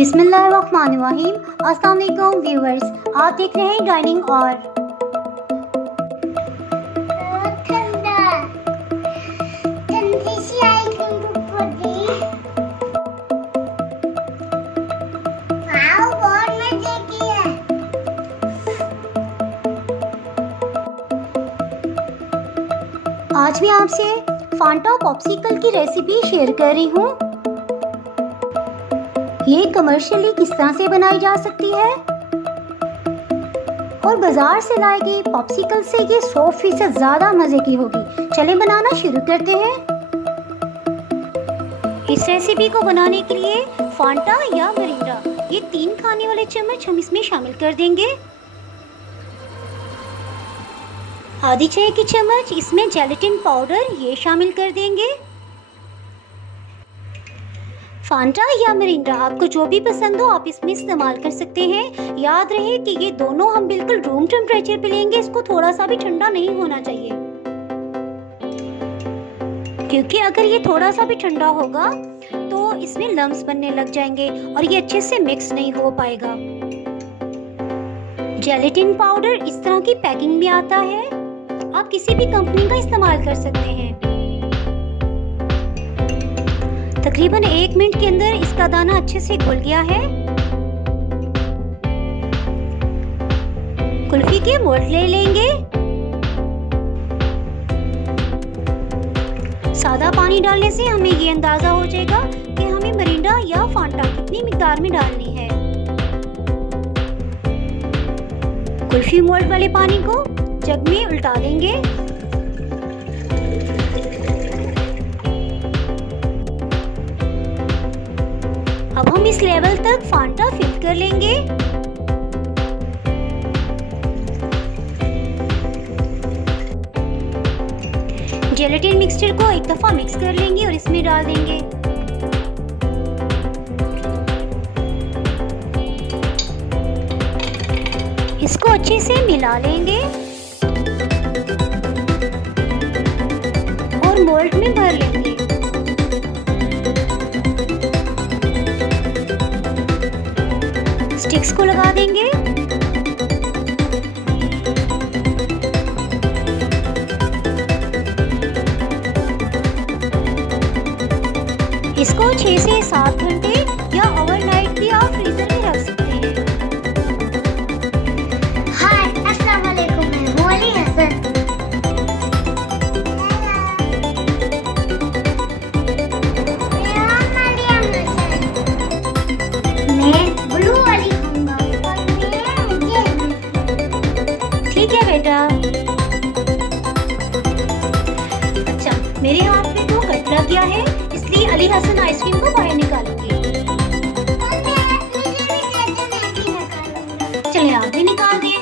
बिस्मिल्लाहिर्रहमानिर्रहीम। अस्सलाम वालेकुम व्यूअर्स, आप देख रहे हैं गाइडिंग और आज मैं आपसे फांटा पॉप्सिकल की रेसिपी शेयर कर रही हूँ। ये कमर्शियली किस तरह से बनाई जा सकती है और बाजार से लाई गई पॉप्सिकल से ये 100% ज़्यादा मज़े की होगी। चलें बनाना शुरू करते हैं। इस रेसिपी को बनाने के लिए फांटा या मिरिंडा ये 3 खाने वाले चम्मच हम इसमें शामिल कर देंगे। आधी चाय की चम्मच इसमें जेलेटिन पाउडर ये शामिल कर देंगे। फांटा या मिरिंडा आपको जो भी पसंद हो आप इसमें इस्तेमाल कर सकते हैं। याद रहे कि ये दोनों हम बिल्कुल रूम टेम्परेचर पे लेंगे, इसको थोड़ा सा भी ठंडा नहीं होना चाहिए, क्योंकि अगर ये थोड़ा सा भी ठंडा होगा तो इसमें लम्स बनने लग जाएंगे और ये अच्छे से मिक्स नहीं हो पाएगा। जेलेटिन पाउडर इस तरह की पैकिंग में आता है, आप किसी भी कंपनी का इस्तेमाल कर सकते हैं। तकरीबन 1 मिनट के अंदर इसका दाना अच्छे से घुल गया है। कुल्फी के मोल्ड ले लेंगे। सादा पानी डालने से हमें ये अंदाजा हो जाएगा कि हमें मिरिंडा या फांटा कितनी मिकदार में डालनी है। कुल्फी मोल्ड वाले पानी को जग में उल्टा देंगे। अब हम इस लेवल तक फांटा फिल कर लेंगे। जेलेटिन मिक्सचर को एक दफा मिक्स कर लेंगे और इसमें डाल देंगे। इसको अच्छे से मिला लेंगे और मोल्ड में भर लेंगे। स्टिक्स को लगा देंगे। इसको 6 से 7 घंटे या ओवरनाइट भी आप फ्रीजर में रख सकते हैं। हाय, अस्सलाम वालेकुम, मैं हूं अली हसन। ठीक है बेटा। अच्छा, मेरे हाथ में तो कट लग गया है, इसलिए अली हसन आइसक्रीम को बाहर निकालेंगे। चलिए आप भी निकाल दें।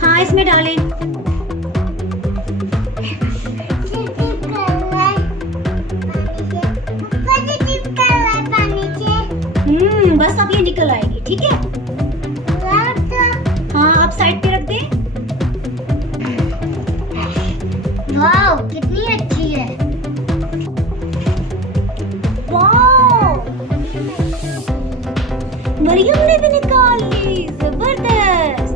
हाँ, इसमें डालें। बस अब ये निकल आएगी, ठीक है। हाँ, आप साइड पे रख दें। वाव, कितनी अच्छी है। वाव, मरियम ने भी निकाल ली, जबरदस्त।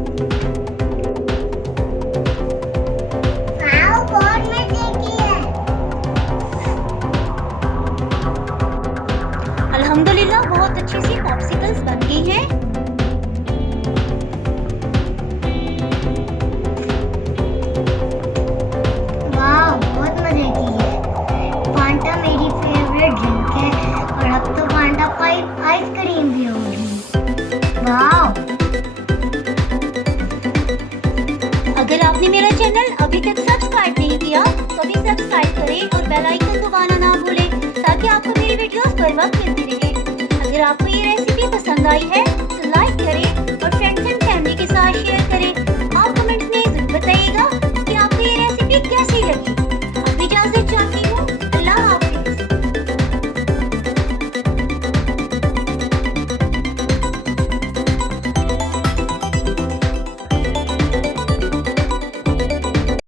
वाव, बहुत मजे की है। अल्हम्दुलिल्लाह बहुत अच्छी सी पॉप्सिकल्स बन गई हैं। वाव, बहुत मजे की है। फांटा मेरी फेवरेट ड्रिंक है और अब तो फांटा 5 आइसक्रीम भी होगी। वाव। अगर आपने मेरा चैनल अभी तक सब्सक्राइब नहीं किया तो अभी सब्सक्राइब करें और बेल आइकन दबाना ना भूलें, ताकि आपको मेरी वीडियोस बर वक्त मिलती रहे। अगर आपको ये रेसिपी पसंद आई है